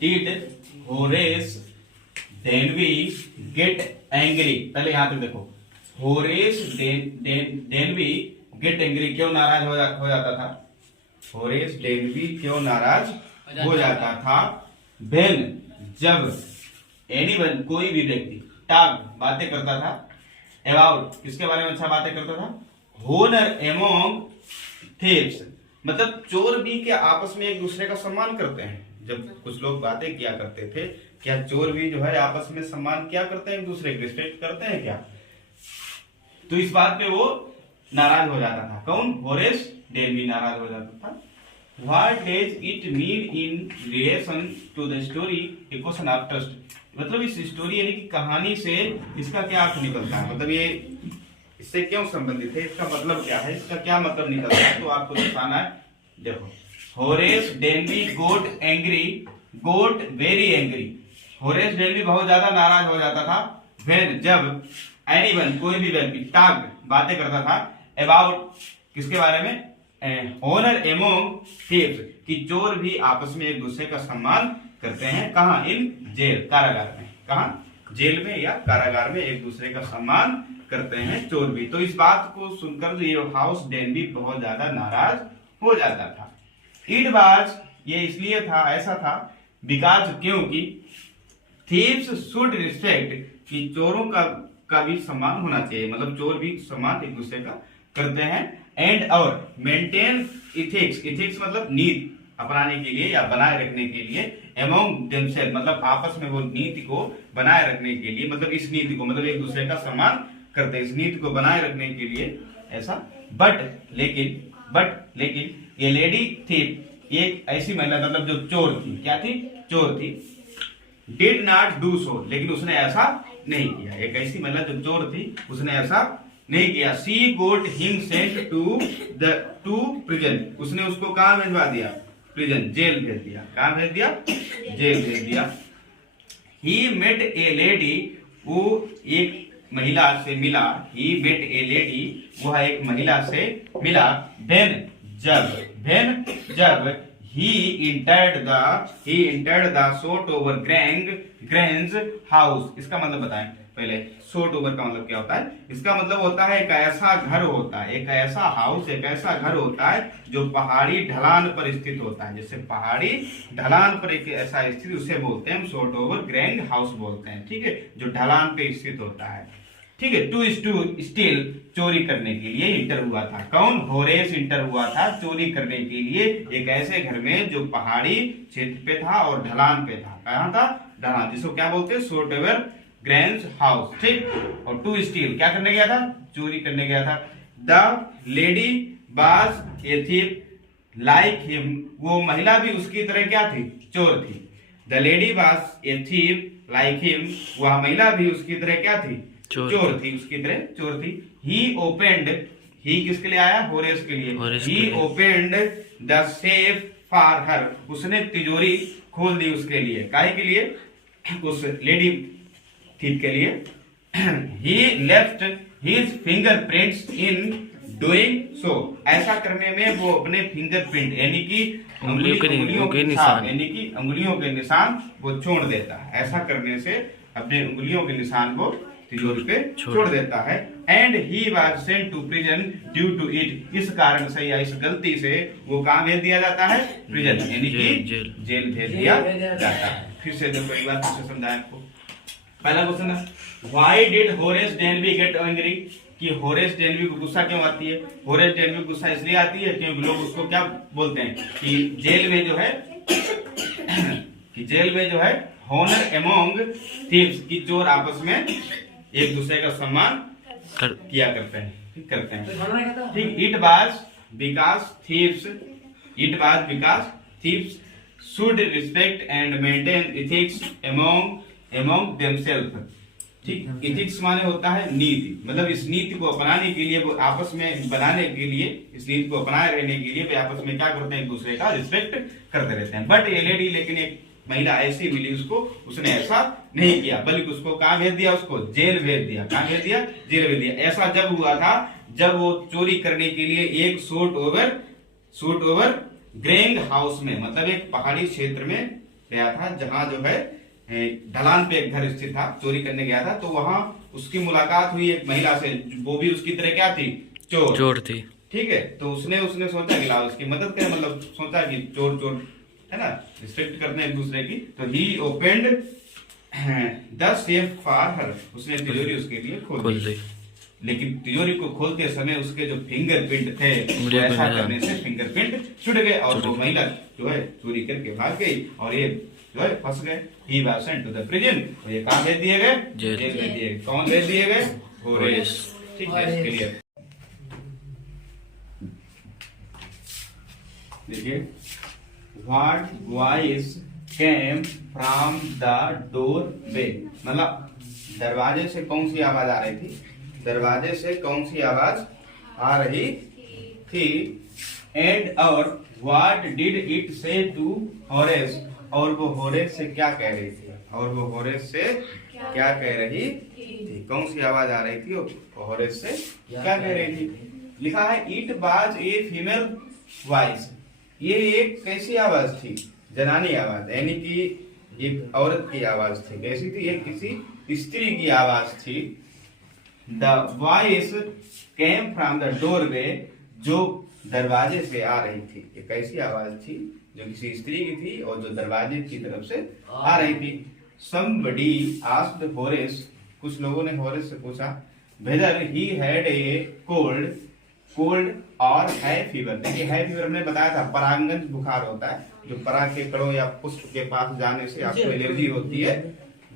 Did Horace Danby get angry. पहले यहां तक देखो, होरेस डेनवी गेट एंग्री, क्यों नाराज हो जाता था? होरेस डेनवी क्यों नाराज हो जाता था? वेन, जब, एनीवन कोई भी व्यक्ति, टॉक बातें करता था, अबाउट किसके बारे में अच्छा बातें करता था? होनर एमोंग थीव्स, मतलब चोर भी क्या आपस में एक दूसरे का सम्मान करते हैं? जब कुछ लोग बातें किया करते थे, क्या चोर भी जो है आपस में सम्मान क्या करते हैं? एक दूसरे की रिस्पेक्ट करते हैं क्या? तो इस बात पे वो नाराज हो जाता था। कौन? होरेस डेनवी नाराज हो जाता था। What does it mean in relation to the story? A question of trust. मतलब इस स्टोरी यानी कि कहानी से इसका क्या अर्थ निकलता है? मतलब ये इससे क्यों संबंधित है? इसका मतलब क्या है? इसका क्या मतलब निकलता है? तो आपको बताना है। देखो, होरेस डेनवी गोट एंग्री, गोट वेरी एंग्री। होरेस डेनवी बहुत ज्यादा नाराज हो जाता था। When, जब, एनीवन कोई भी व्यक्ति, टॉक बातें करता था, अबाउट किसके बारे में? ऑनर एमोंग थीव्स, कि चोर भी आपस में एक दूसरे का सम्मान करते हैं। कहाँ? इन जेल, कारागार में। कहाँ? जेल में या कारागार में एक दूसरे का सम्मान करते हैं चोर भी। तो इस बात को सुनकर ये हाउस डेनवी बहुत ज्यादा नाराज हो जाता था। इट वाज, ये इसलिए था, ऐसा था, बिकॉज क्योंकि थीव्स शुड रिस्पेक्ट, कि चोरों का भी सम्मान होना चाहिए, मतलब चोर भी सम्मान एक दूसरे का करते हैं। एंड और मेंटेन इथिक्स, इथिक्स मतलब नीति अपनाने के लिए या बनाए रखने के लिए, एमोंग देमसेल्फ मतलब आपस में वो नीति को बनाए रखने के लिए, मतलब इस नीति को, मतलब एक दूसरे का सम्मान करते हैं, इस नीति को बनाए रखने के लिए ऐसा। बट लेकिन ये लेडी थी, एक ऐसी महिला, मतलब जो चोर थी, क्या थी? चोर थी। डिड नॉट डू सो, लेकिन उसने ऐसा नहीं किया। एक ऐसी महिला जो चोर थी, उसने ऐसा नहीं किया। सी गोट हिम सेंट टू प्रिजन, उसने उसको कहां भेजवा दिया? प्रिजन, जेल भेज दिया। कहां भेज दिया? जेल भेज दिया। ही मेट ए लेडी, वो एक महिला से मिला। ही मेट ए लेडी, वह एक महिला से मिला। वेन, जब he entered the short over Grange house, इसका मतलब बताएं पहले। शॉर्ट ओवर का मतलब क्या होता है? इसका मतलब होता है एक ऐसा घर होता है, एक ऐसा हाउस, एक ऐसा घर होता है जो पहाड़ी ढलान पर स्थित होता है। जैसे पहाड़ी ढलान पर एक ऐसा स्थित, उसे बोलते हैं हम शॉर्ट ओवर ग्रैंड हाउस बोलते हैं। ठीक है, जो ढलान पे स्थित होता है। ठीक है, टू स्टील, चोरी करने के लिए इंटर हुआ था। कौन? होरेस इंटर हुआ था चोरी करने के लिए एक ऐसे घर में जो पहाड़ी क्षेत्र पे था और ढलान पे था। कहाँ था? ढलान, जिसको क्या बोलते हैं? Shotover Grange house. ठीक, और टू स्टील क्या करने गया था? चोरी करने गया था। The lady was a thief like him, वो महिला भी उसकी तरह क्या थी? चोर थी। The lady was a thief like him, वह महिला भी उसकी तरह क्या थी? चोर थी, उसकी तरह चोर थी। ही ओपेंड, ही किसके लिए आया? होरेस के लिए। He opened the safe for her, उसने तिजोरी खोल दी उसके लिए। काहे के लिए? उस लेडी थीफ के लिए। He left his fingerprints in doing so, ऐसा करने में वो अपने फिंगरप्रिंट यानी कि उंगलियों के निशान, यानी कि उंगलियों के निशान वो छोड़ देता है। ऐसा करने से अपने उंगलियों के निशान को तिजोरी पे छोड़ देता है। And he was sent to prison due to it, इस कारण से या इस गलती से वो कहां भेज दिया जाता है? प्रिजन, यानी कि जेल भेज दिया जाता है। फिर से देखो एक बार फिर से समझाएं आपको। पहला क्वेश्चन है, why did Horace Danby get angry, कि होरेस डेनवी को गुस्सा क्यों आती है? होरेस डेनवी को गुस्सा इसलिए आती है क्योंकि लोग उसको क्या बोलते हैं कि जेल में जो है कि जेल में जो है हॉनर एमोंग थीव्स, की चोर आपस में एक दूसरे का सम्मान किया करते हैं। ठीक, it was because thieves should respect and maintain ethics among themself. ठीक, इथिक्स माने होता है नीति, मतलब इस नीति को अपनाने के लिए, वो आपस में बनाने के लिए, इस नीति को अपनाए रहने के लिए वे आपस में क्या करते हैं? एक दूसरे का रिस्पेक्ट करते रहते हैं। बट ये लेडी, लेकिन एक महिला ऐसी मिली उसको, उसने ऐसा नहीं किया, बल्कि उसको कहां भेज दिया? उसको जेल भेज दिया। कहां भेज दिया? जेल भेज दिया। ऐसा जब हुआ था जब वो चोरी करने के लिए एक शॉर्ट ओवर ग्रैंड हाउस में, मतलब एक पहाड़ी क्षेत्र में गया था, जहां जो है ढलान पे एक घर स्थित था, चोरी करने गया था। तो वहां उसकी मुलाकात हुई एक महिला से, वो भी उसकी तरह क्या थी, चोर थी। ठीक है। तो उसने सोचा कि लाओ उसकी मदद करें, मतलब सोचा कि चोर चोर है ना, रिस्पेक्ट करते हैं एक दूसरे की। तो he opened the safe for her, उसने तिजोरी उसके लिए खोल दी। लेकिन तिजोरी को खोलते समय उसके जो फिंगरप्रिंट थे, वो ऐसा करने से फिंगरप्रिंट छूट गए और वो महिला जो है चोरी करके भाग गई और ये जो है फंस गए। He was sent to the prison, और ये कहां भेज दिए गए, जेल भेज दिए गए। कौन भेज दिए गए, होरेस। ठीक है, क्लियर। देखिए, what voice came from the doorway, मतलब दरवाजे से कौन सी आवाज आ रही थी, दरवाजे से कौन सी आवाज आ रही थी। एंड और व्हाट डिड इट से टू होरेस, और वो होरेस से क्या कह रही थी, और वो होरेस से क्या कह रही थी, कौन सी आवाज आ रही थी, वो होरेस से क्या कह रही थी। लिखा है it was a female voice, ये एक कैसी आवाज थी, जनानी आवाज, यानी कि एक औरत की आवाज थी। कैसी थी, ये किसी स्त्री की आवाज थी। The voice came from the doorway, जो दरवाजे से आ रही थी। ये कैसी आवाज थी, जो किसी स्त्री की थी और जो दरवाजे की तरफ से आ रही थी। somebody asked होरेस, कुछ लोगों ने होरेस से पूछा, whether he had a cold और है फीवर। देखिए, है फीवर हमने बताया था, परागंज बुखार होता है, जो पराग के कणों या पुष्प के पास जाने से आपको एलर्जी होती है,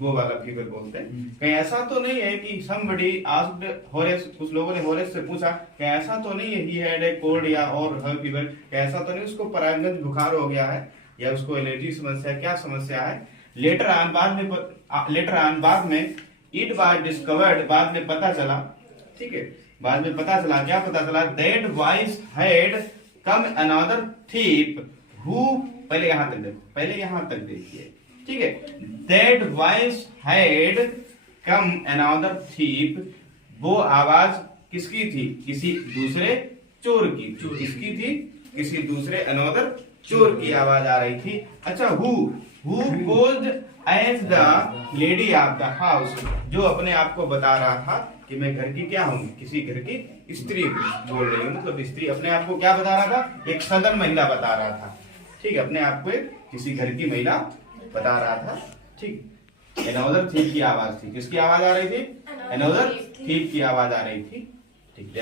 वो वाला फीवर बोलते हैं। कहीं ऐसा तो नहीं है कि somebody asked होरेस, कुछ लोगों ने होरेस से पूछा, कहीं ऐसा तो नहीं है he had a cold या और है फीवर, कहीं ऐसा तो नहीं उसको परागंज बुखार हो गया है या उसको एलर्जी समस्या, क्या समस्या है। लेटर ऑन, बाद में इट वाज डिस्कवर्ड, बाद में पता चला, ठीक है, बाद में पता चला, क्या पता चला, that voice had come another thief who, पहले यहां तक देखो, पहले यहां तक देखिए, ठीक है। That voice had come another thief, वो आवाज किसकी थी, किसी दूसरे चोर की थी। किसकी थी, किसी दूसरे अनदर चोर की आवाज आ रही थी। अच्छा, who posed as the lady of the house, जो अपने आप को बता रहा था कि मैं घर की क्या हूँ, किसी घर की स्त्री बोल रही हूँ, मतलब स्त्री अपने आप को क्या बता रहा था, एक सदन महिला बता रहा था, ठीक है, अपने आप को एक किसी घर की महिला बता रहा था, ठीक। अनदर थीप की आवाज थी, किसकी आवाज आ रही थी, अनदर थीप की आवाज आ रही थी, ठीक।